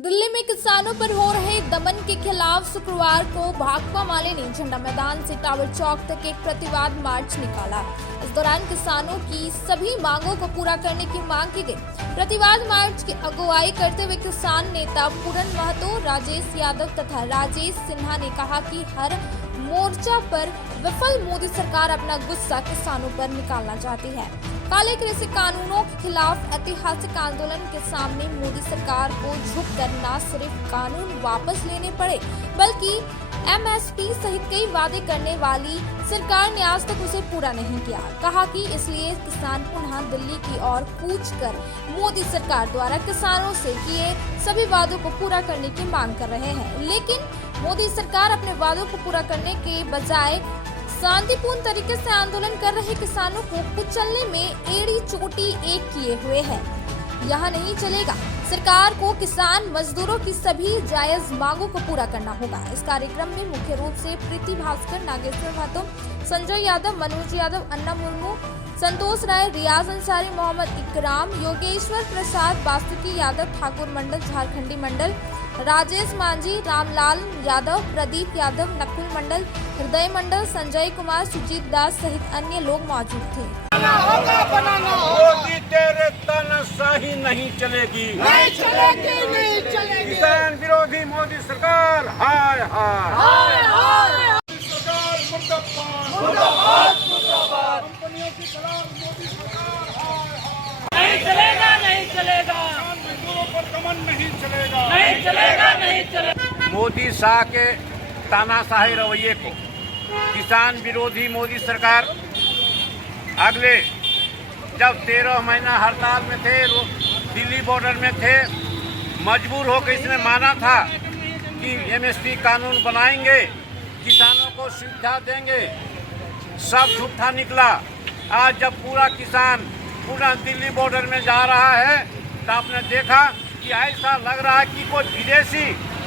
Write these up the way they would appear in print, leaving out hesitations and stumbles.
दिल्ली में किसानों पर हो रहे दमन के खिलाफ शुक्रवार को भाकपा माले ने झंडा मैदान से टावर चौक तक एक प्रतिवाद मार्च निकाला। इस दौरान किसानों की सभी मांगों को पूरा करने की मांग की गई। प्रतिवाद मार्च की अगुवाई करते हुए किसान नेता पूरन महतो, राजेश यादव तथा राजेश सिन्हा ने कहा कि हर मोर्चा पर विफल मोदी सरकार अपना गुस्सा किसानों पर निकालना चाहती है। काले कृषि कानूनों के खिलाफ ऐतिहासिक आंदोलन के सामने मोदी सरकार को झुककर न सिर्फ कानून वापस लेने पड़े बल्कि एमएसपी सहित कई वादे करने वाली सरकार ने आज तक उसे पूरा नहीं किया। कहा कि इसलिए किसान पुनः दिल्ली की ओर कूच कर मोदी सरकार द्वारा किसानों से किए सभी वादों को पूरा करने की मांग कर रहे हैं, लेकिन मोदी सरकार अपने वादों को पूरा करने के बजाय शांतिपूर्ण तरीके से आंदोलन कर रहे किसानों को कुचलने में एड़ी चोटी एक किए हुए है। यहाँ नहीं चलेगा। सरकार को किसान मजदूरों की सभी जायज मांगों को पूरा करना होगा। इस कार्यक्रम में मुख्य रूप से प्रीति भास्कर, नागेश्वर महतो, संजय यादव, मनोज यादव, अन्ना मुर्मू, संतोष राय, रियाज अंसारी, मोहम्मद इकराम, योगेश्वर प्रसाद, वासुकी यादव, ठाकुर मंडल, झारखंडी मंडल, राजेश मांझी, रामलाल यादव, प्रदीप यादव, नकुल मंडल, हृदय मंडल, संजय कुमार, सुजीत दास सहित अन्य लोग मौजूद थे। मोदी तेरे तानाशाही नहीं चलेगी, नहीं चलेगी, नहीं चलेगी। किसान विरोधी मोदी सरकार हाय हाय हाय हाय। सरकार मुर्दाबाद, मुर्दाबाद, मुर्दाबाद। कंपनियों के खिलाफ मोदी सरकार हाय हाय। नहीं चलेगा, नहीं चलेगा, किसान मजदूरों पर दमन नहीं चलेगा, नहीं चलेगा, नहीं चलेगा। मोदी शाह के तानाशाही रवैये को किसान विरोधी मोदी सरकार अगले जब 13 महीना हड़ताल में थे, दिल्ली बॉर्डर में थे, मजबूर होकर इसने माना था कि एमएसपी कानून बनाएंगे, किसानों को सुविधा देंगे, सब झूठा निकला। आज जब पूरा किसान पूरा दिल्ली बॉर्डर में जा रहा है तो आपने देखा कि ऐसा लग रहा है कि कोई विदेशी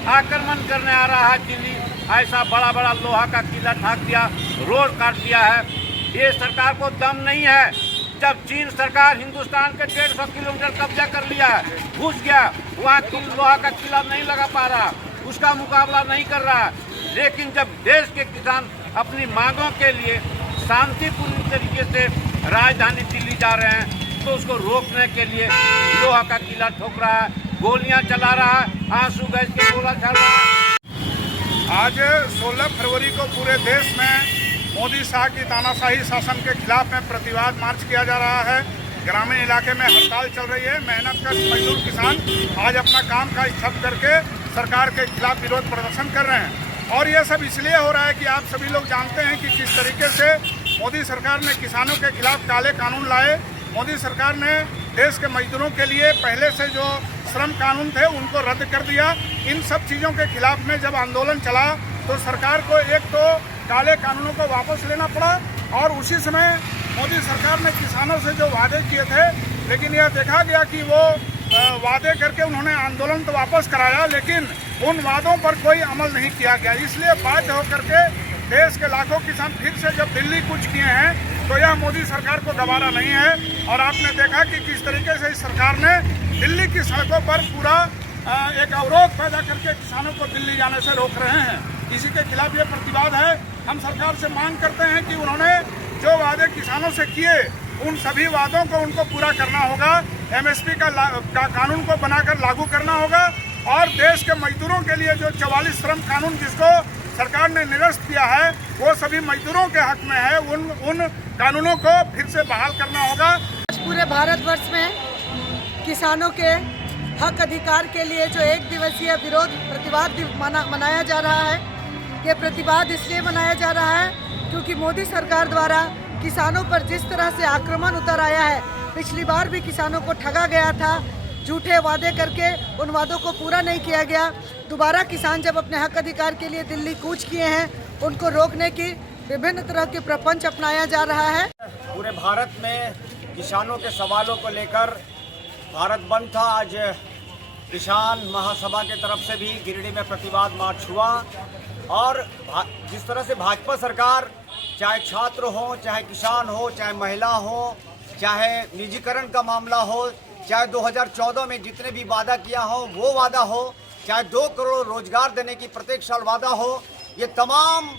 आक्रमण करने आ रहा है दिल्ली। ऐसा बड़ा बड़ा लोहा का किला ठाक दिया, रोड काट दिया है। ये सरकार को दम नहीं है। जब चीन सरकार हिंदुस्तान के 150 किलोमीटर कब्जा कर लिया है, घुस गया, वहाँ लोहा का किला नहीं लगा पा रहा, उसका मुकाबला नहीं कर रहा। लेकिन जब देश के किसान अपनी मांगों के लिए शांतिपूर्ण तरीके से राजधानी दिल्ली जा रहे हैं तो उसको रोकने के लिए लोहा का किला ठोक रहा है, गोलियां चला रहा है, आंसू गैस के गोला चल रहा है। आज 16 फरवरी को पूरे देश में मोदी शाह की तानाशाही शासन के खिलाफ में प्रतिवाद मार्च किया जा रहा है। ग्रामीण इलाके में हड़ताल चल रही है। मेहनतकश मजदूर किसान आज अपना काम काज ठप करके सरकार के खिलाफ विरोध प्रदर्शन कर रहे हैं। और ये सब इसलिए हो रहा है कि आप सभी लोग जानते हैं कि किस तरीके से मोदी सरकार ने किसानों के खिलाफ काले कानून लाए। मोदी सरकार ने देश के मजदूरों के लिए पहले से जो श्रम कानून थे उनको रद्द कर दिया। इन सब चीज़ों के खिलाफ में जब आंदोलन चला तो सरकार को एक तो काले कानूनों को वापस लेना पड़ा और उसी समय मोदी सरकार ने किसानों से जो वादे किए थे, लेकिन यह देखा गया कि वो वादे करके उन्होंने आंदोलन तो वापस कराया लेकिन उन वादों पर कोई अमल नहीं किया गया। इसलिए बाध्य होकर के देश के लाखों किसान फिर से जब दिल्ली कूच किए हैं तो यह मोदी सरकार को गवारा नहीं है। और आपने देखा कि किस तरीके से इस सरकार ने दिल्ली की सड़कों पर पूरा एक अवरोध पैदा करके किसानों को दिल्ली जाने से रोक रहे हैं। इसी के खिलाफ ये प्रतिवाद है। हम सरकार से मांग करते हैं कि उन्होंने जो वादे किसानों से किए उन सभी वादों को उनको पूरा करना होगा। एमएसपी का कानून को बनाकर लागू करना होगा और देश के मजदूरों के लिए जो 44 श्रम कानून जिसको सरकार ने निरस्त किया है वो सभी मजदूरों के हक में है, उन कानूनों को फिर से बहाल करना होगा। पूरे भारतवर्ष में किसानों के हक अधिकार के लिए जो एक दिवसीय विरोध प्रतिवाद मनाया जा रहा है, ये प्रतिवाद इसलिए मनाया जा रहा है क्योंकि मोदी सरकार द्वारा किसानों पर जिस तरह से आक्रमण उतर आया है, पिछली बार भी किसानों को ठगा गया था, झूठे वादे करके उन वादों को पूरा नहीं किया गया। दोबारा किसान जब अपने हक अधिकार के लिए दिल्ली कूच किए हैं, उनको रोकने की विभिन्न तरह के प्रपंच अपनाया जा रहा है। पूरे भारत में किसानों के सवालों को लेकर भारत बंद था। आज किसान महासभा की तरफ से भी गिरिडीह में प्रतिवाद मार्च हुआ और जिस तरह से भाजपा सरकार चाहे छात्र हो, चाहे किसान हो, चाहे महिला हो, चाहे निजीकरण का मामला हो, चाहे 2014 में जितने भी वादा किया हो वो वादा हो, चाहे 2 करोड़ रोजगार देने की प्रत्येक साल वादा हो, ये तमाम